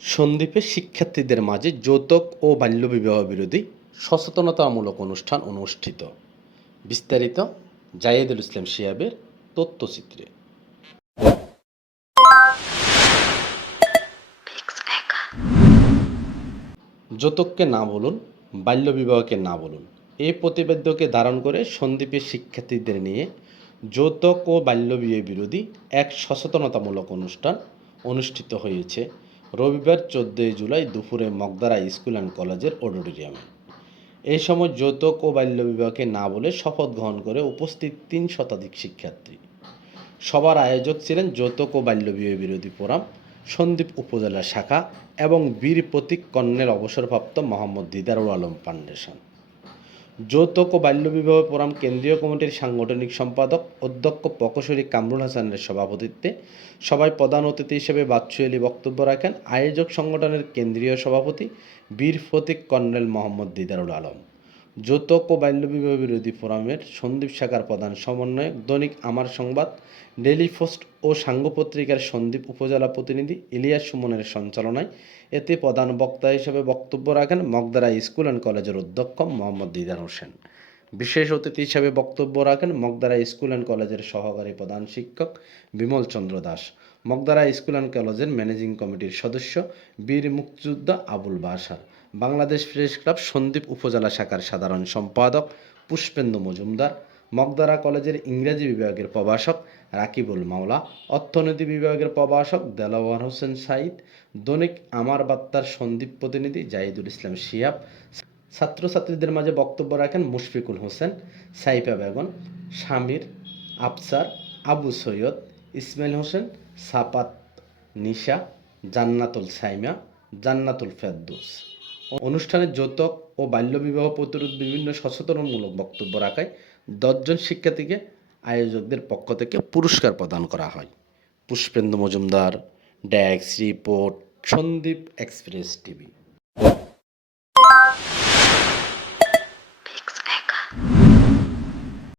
সন্দ্বীপে শিক্ষার্থীদের মাঝে যৌতুক ও বাল্যবিবাহ বিরোধী সচেতনতামূলক অনুষ্ঠান অনুষ্ঠিত। বিস্তারিত জায়েদুল ইসলাম শিয়াবের তথ্যচিত্রে। যৌতুককে না বলুন, বাল্যবিবাহকে না বলুন এই প্রতিবেদ্যকে ধারণ করে সন্দ্বীপের শিক্ষার্থীদের নিয়ে যৌতুক ও বাল্যবিবাহ বিরোধী এক সচেতনতামূলক অনুষ্ঠান অনুষ্ঠিত হয়েছে। রবিবার চোদ্দই জুলাই দুপুরে মগদারা স্কুল অ্যান্ড কলেজের অডিটোরিয়ামে। এই সময় যৌতুক ও বাল্য বাল্যবিবাহকে না বলে শপথ গ্রহণ করে উপস্থিত তিন শতাধিক শিক্ষার্থী। সবার আয়োজক ছিলেন যৌতুক ও বাল্য বাল্যবিবাহ বিরোধী ফোরাম সন্দ্বীপ উপজেলা শাখা এবং বীর প্রতীক কর্ণের অবসরপ্রাপ্ত মোহাম্মদ দিদারুল আলম ফাউন্ডেশন। যৌতুক ও বাল্যবিবাহ ফোরাম কেন্দ্রীয় কমিটির সাংগঠনিক সম্পাদক অধ্যক্ষ প্রকৌশলী কামরুল হাসানের সভাপতিত্বে সবাই প্রধান অতিথি হিসেবে বাৎসুয়ালি বক্তব্য রাখেন আয়োজক সংগঠনের কেন্দ্রীয় সভাপতি বীর ফতিক কর্নেল মোহাম্মদ দিদারুল আলম। যৌতুক ও বাল্যবিবাহ বিরোধী ফোরামের সন্দীপ শাখার প্রধান সমন্বয়ক দৈনিক আমার সংবাদ ডেলি পোস্ট ও সাঙ্গ পত্রিকার সন্দ্বীপ উপজেলা প্রতিনিধি ইলিয়াস সুমনের সঞ্চালনায় এতে প্রধান বক্তা হিসেবে বক্তব্য রাখেন মগদারা স্কুল অ্যান্ড কলেজের অধ্যক্ষ মোহাম্মদ দিদার হোসেন। বিশেষ অতিথি হিসেবে বক্তব্য রাখেন মগদারা স্কুল অ্যান্ড কলেজের সহকারী প্রধান শিক্ষক বিমল চন্দ্র দাস। মগদারা স্কুল অ্যান্ড কলেজের ম্যানেজিং কমিটির সদস্য বীর মুক্তিযোদ্ধা আবুল বাসার বাংলাদেশ প্রেস ক্লাব সন্দ্বীপ উপজেলা শাখার সাধারণ সম্পাদক পুষ্পেন্দু মজুমদার। মগদারা কলেজের ইংরেজি বিভাগের প্রভাষক রাকিবুল মাওলা। অর্থনীতি বিভাগের প্রভাষক দেলাওয়ার হোসেন সাইদ দৈনিক আমার বার্তার সন্দীপ প্রতিনিধি জাহিদুল ইসলাম শিয়াব। ছাত্রছাত্রীদের মাঝে বক্তব্য রাখেন মুশফিকুল হোসেন, সাইফা বেগম, শামির, আফসার, আবু সৈয়দ, ইসমাইল হোসেন সাপাত নিশা, জান্নাতুল সাইমা, জান্নাতুল ফেরদৌস। অনুষ্ঠানে যৌতুক ও বাল্যবিবাহ প্রতিরোধ বিভিন্ন সচেতনমূলক বক্তব্য রাখায় দশজন শিক্ষার্থীকে আয়োজকদের পক্ষ থেকে পুরস্কার প্রদান করা হয়। পুষ্পেন্দু মজুমদার ড্যাক্স রিপোর্ট, সন্দীপ এক্সপ্রেস টিভি।